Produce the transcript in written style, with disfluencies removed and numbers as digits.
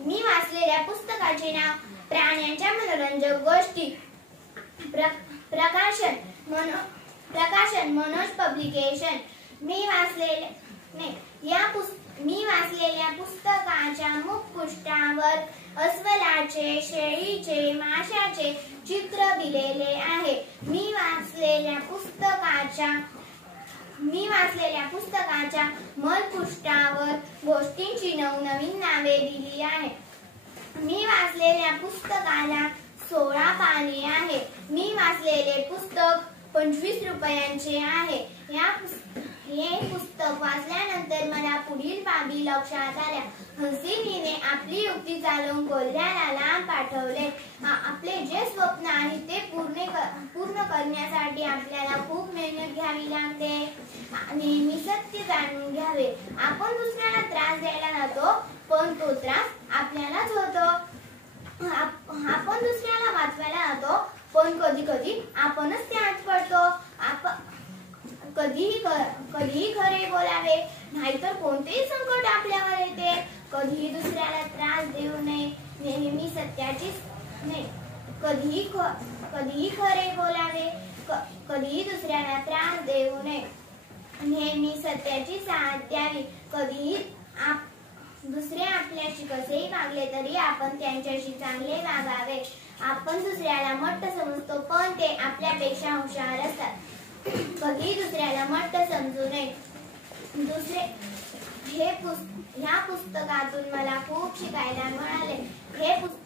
मी वाचलेल्या पुस्तकाचे नाव प्राण्यांच्या मनोरंजक गोष्टी. प्रकाशन मनोज पब्लिकेशन. मी वाचलेल्या पुस्तकाच्या मुखपृष्ठावर अस्वलाचे, शेळीचे, माशाचे चित्र दिलेले आहे. मी वाचलेल्या पुस्तकाच्या मलपृष्ठावर गोष्टींची नवनवीन नावे दिली आहे. मी वाचलेल्या पुस्तकाला 16 पाने आहे. मी वाचलेले पुस्तक 25 रुपयांचे आहे. हे पुस्तक वाचल्यानंतर मला पुढील बाबी लक्षात आल्या. हसीनीने आपली युक्ती चालवून कोल्ह्याला लांब पाठवले. आपले जे स्वप्न आहे ते पूर्ण करण्यासाठी आपल्याला खूप मेहनत घ्यावी लागते. नेहमी सत्य जाणून घ्यावे. आपण दुसऱ्याला त्रास द्यायला जातो, पण तो त्रास आपल्यालाच होतो. आपण दुसऱ्याला वाचवायला जातो, पण कधी कधी आपणच त्यात पडतो. कधीही खरे बोलावे, नाहीतर कोणतेही संकट आपल्यावर येते. कधीही दुसऱ्याला त्रास देऊ नये. नेहमी सत्याचीच नाही. कधीही खरे बोलावे, कधीही दुसऱ्याला त्रास देऊ नये. नेहमी सत्याची साथ द्यावी. कधीही दुसरे आपल्याशी कसेही वागले तरी आपण त्यांच्याशी चांगले वागावे. आपण दुसऱ्याला मट्ट समजतो, पण ते आपल्यापेक्षा हुशार असतात. कधी दुसऱ्याला मट्ट समजू नये. ह्या पुस्तकातून मला खूप शिकायला मिळाले. हे पुस्तक